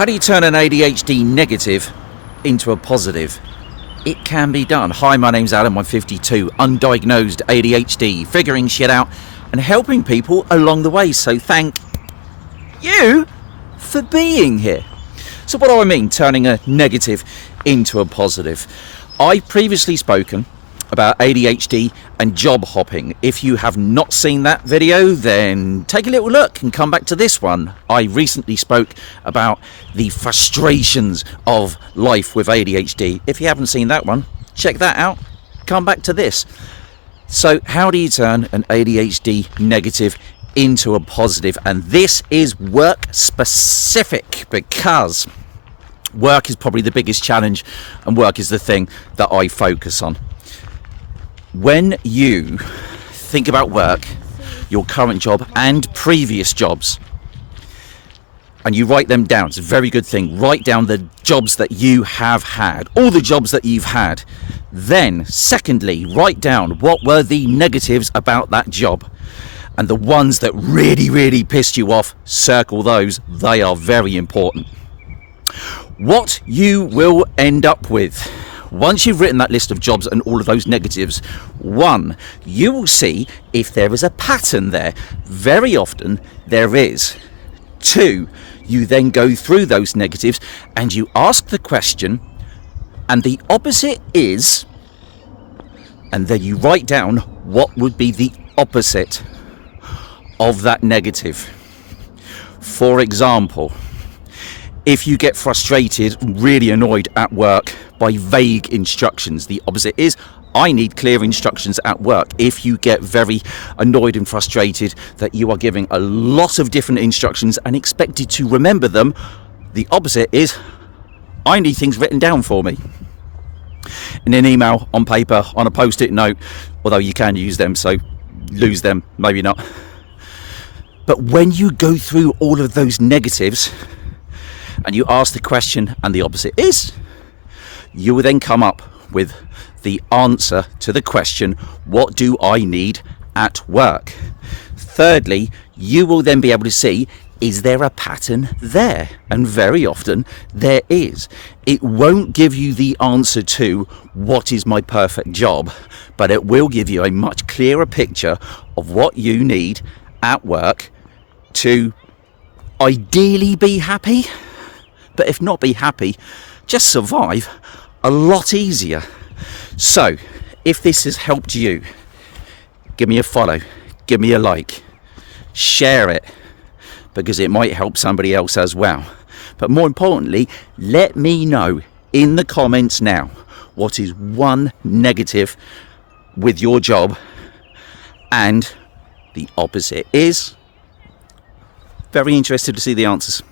How do you turn an ADHD negative into a positive? It can be done. Hi, my name's Adam, I'm 52, undiagnosed ADHD, figuring shit out and helping people along the way. So thank you for being here. So what do I mean, turning a negative into a positive? I've previously spoken about ADHD and job hopping. If you have not seen that video, then take a little look and come back to this one. I recently spoke about the frustrations of life with ADHD. If you haven't seen that one, check that out. Come back to this. So how do you turn an ADHD negative into a positive? And this is work specific, because work is probably the biggest challenge and work is the thing that I focus on. When you think about work, your current job and previous jobs, and you write them down, it's a very good thing. Write down the jobs that you have had, all the jobs that you've had. Then, secondly, write down what were the negatives about that job. And the ones that really pissed you off, circle those. They are very important. What you will end up with, once you've written that list of jobs and all of those negatives, one, you will see if there is a pattern there. Very often there is. Two, you then go through those negatives and you ask the question, and the opposite is, and then you write down what would be the opposite of that negative. For example, if you get frustrated, really annoyed at work by vague instructions, the opposite is, I need clear instructions at work. If you get very annoyed and frustrated that you are giving a lot of different instructions and expected to remember them, the opposite is, I need things written down for me. In an email, on paper, on a post-it note, although you can use them, so lose them, maybe not. But when you go through all of those negatives and you ask the question and the opposite is, you will then come up with the answer to the question, what do I need at work? Thirdly, you will then be able to see, is there a pattern there? And very often there is. It won't give you the answer to what is my perfect job, but it will give you a much clearer picture of what you need at work to ideally be happy, but if not be happy, just survive a lot easier. So if this has helped you, give me a follow, give me a like, share it, because it might help somebody else as well. But more importantly, let me know in the comments now, what is one negative with your job and the opposite is. Very interested to see the answers.